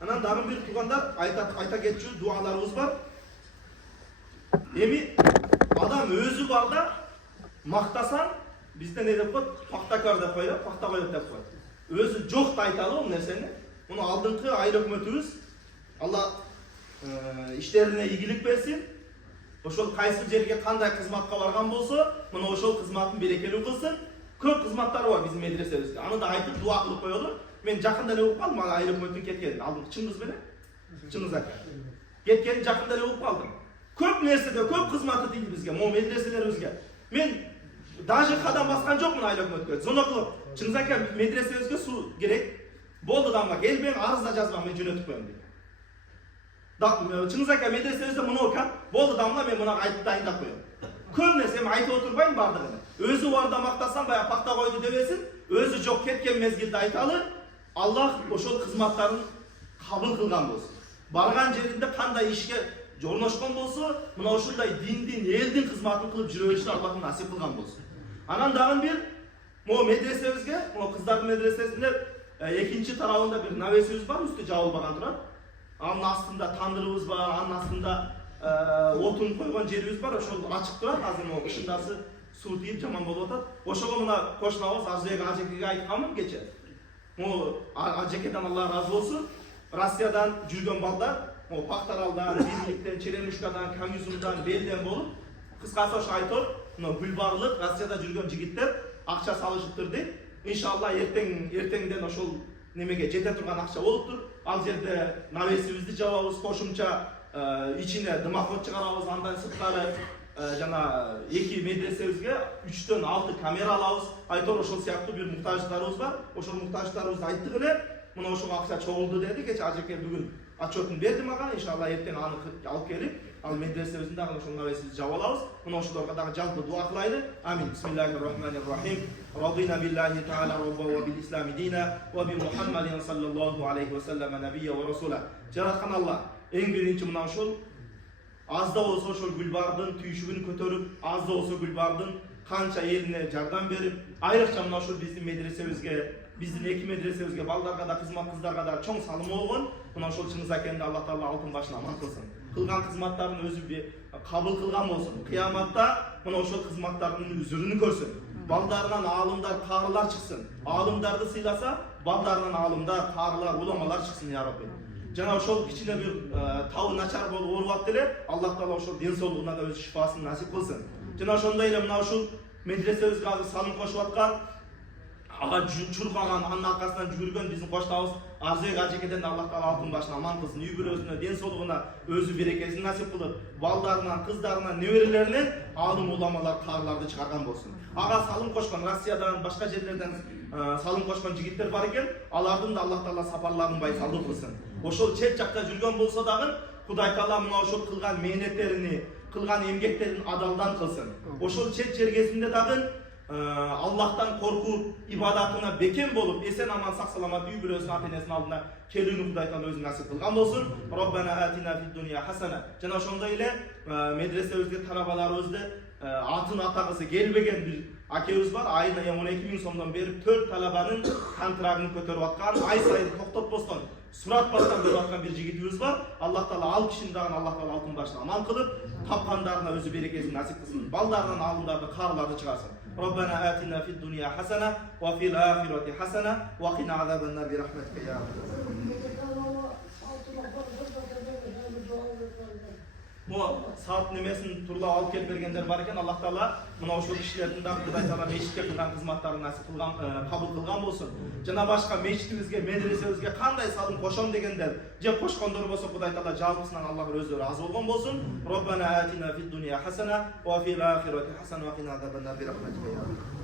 Анан дагы бир туугандар айта кетчү дуаларыбыз бар. Эми адам өзү барда мактасан, бизде не деп коет? Пактакар деп коет, пакта коет деп коет. Өзү жок да айталы бул нерсени. Муну алдыңкы айыл өкмөтүбүз Алла иштерине ийгилик берсин. Ошол кайсы жерге кандай кызматка барган болсо, муну ошол кызматын берекелүү кылсын. Көп кызматтар бар биздин медресебизде. Аны да айтып дуа кылып коелу. Мен жакында эле угуп калдым, айыл өкмөтүнүн кеткенин. Алдым чыңгыз беле? Чыңгыз ака. Кеткенин жакында эле угуп калдым. Көп нерседе, көп кызматы тийди бизге, могу медреселерибизге. Мен даже кадам баскан жокмун айыл өкмөткө. Звонок кылып, чыңгыз ака, медресебизге суу керек. Болду дамга, келбең, арыз да жазбаң, мен жөнөтүп коем дейт. Чыңгыз ака, медресебизде мынау экен. Болду дамга, мен мына айтып дайындап коем. Көп нерсе эми айтып отурбайм бардыгын. Өзү барда мактасам, бая пакта койду дебесин, өзү жок кеткен мезгилде айталы, Аллах ошол кызматтарын кабыл кылган болсун. Барган жеринде кандай ишке орношкон болсо, мына ушундай диндин, элдин кызматын кылып жүрө беришти Аллах насип кылган болсун. Анан дагы бир могу медресебизге, могу кыздардын медресесинде экинчи тарабында бир навесибиз бар, үстү жабылбаган турат. Анын астында тандырыбыз бар, анын астында отун койгон жерибиз бар, ошол ачык турат. Азыр могу ышындасы суу тийип жаман болуп атат. Ошого мына кошунабыз Ажекеге айтканмын кече. Могу Ажекеден Алла разы болсун. Россиядан жүргөн балдар, могу Пактаралдан, Бирликтен, Черемушкадан, Камюзундан, Белден болуп, кыскасы ошо айтор, мына Гүлбарлык Россияда жүргөн жигиттер акча салышыптыр дейт. Иншалла эртеңден ошол немеге жете турган акча болуптур. Ал жерде навесибизди жабабыз, кошумча ичине дымоход чыгарабыз, андан сырткары жана эки медресебизге 3-төн 6 камера алабыз. Айтор ошол сыяктуу бир муктаждыктарыбыз бар. Ошол муктаждыктарыбызды айттык эле. Мына ошого акча чогулду деди. Кече Ажеке бүгүн отчетун берди мага. Иншалла эртең аны алып келип, ал медресебиздин дагы ошол навесибизди жаап алабыз. Мына ошолорго дагы жалпы дуа кылайлы. Амин. Бисмиллахир-рахманир-рахим. Радина биллахи таала робба ва бил ислами дина ва би Мухаммадин саллаллаху алейхи ва саллама набийя ва расула. Жараткан Алла эң биринчи мына ошол аз да болсо ошол Гүлбардын түйшүгүн көтөрүп, аз да болсо Гүлбардын канча элине жардам берип, айрыкча мына ошол биздин медресебизге, биздин эки медресебизге, балдарга да, кызмат кыздарга да чоң салым болгон. Мына ошол чыңгыз акенди Аллах таала алтын башына аман кылсын. Кылган кызматтарын өзү кабыл кылган болсун. Кыяматта мына ошол кызматтардын үзүрүн көрсүн. Балдарынан аалымдар, карылар чыксын. Аалымдарды сыйласа, балдарынан аалымдар, карылар, уламалар чыксын я Рабби. Жана ошол кичине бир табы начар болуп ооруп атты эле, Аллах таала ошол ден соолугуна да өз шифасын насип кылсын. Жана ошондой эле мына ушул медресебизге азыр салым кошуп аткан, ага чуркаган, анын аркасынан жүгүргөн биздин коштабыз Арзек Ажекеден да Аллах таала алтын башына аман кылсын. Үй бүлөсүнө, ден соолугуна өзү берекесин насип кылып, балдарынан, кыздарынан, неберелеринен аалым уламалар, карыларды чыгарган болсун. Ага салым кошкон Россиядан, башка жерлерден салым кошкон жигиттер бар экен, алардын да Аллах таала сапарларын байсалдуу кылсын. Ошол чет жакта жүргөн болсо дагы Кудай таала мына ошол кылган мээнеттерини, кылган эмгектерин адалдан кылсын. Ошол чет жергесинде дагы Аллахтан коркуп, ибадатына бекем болуп, эсен аман сак саламат үй бүлөсүнүн ата-энесинин алдына келүүнү Кудай таала өзү насип кылган болсун. Роббана атина фид дунья хасана. Жана ошондой эле медресебизге талабаларыбызды атын атагысы келбеген бир акебиз бар. Айына 12.000 сомдон берип 4 талабанын контрагын көтөрүп аткан, ай сайын токтотпостон суратпастан берип аткан бир жигитибиз бар. Аллах таала ал кишини дагы Аллах таала алтын башына аман кылып, тапкандарына өзү берекесин насип кылсын. Балдарынан аалымдарды, карыларды чыгарсын. ربنا آتنا في الدنيا حسنة وفي الآخرة حسنة وقنا عذاب النار برحمتك يا رب. Mo saat nemesini tuрлап алып келип бергендер бар экен. Аллах таала мына ошол кишилердин дагы Кудай таала мечитке кылган кызматтарын насип кылган, кабыл кылган болсун. Жана башка мечитибизге, медресебизге кандай салым кошом дегендер, же кошкондор болсо Кудай таала жалпысынан Аллах өзү разы болгон болсун. Роббана атина фид дунья хасана ва фил ахирати хасана ва кина азабан нар би рахматика я рабби.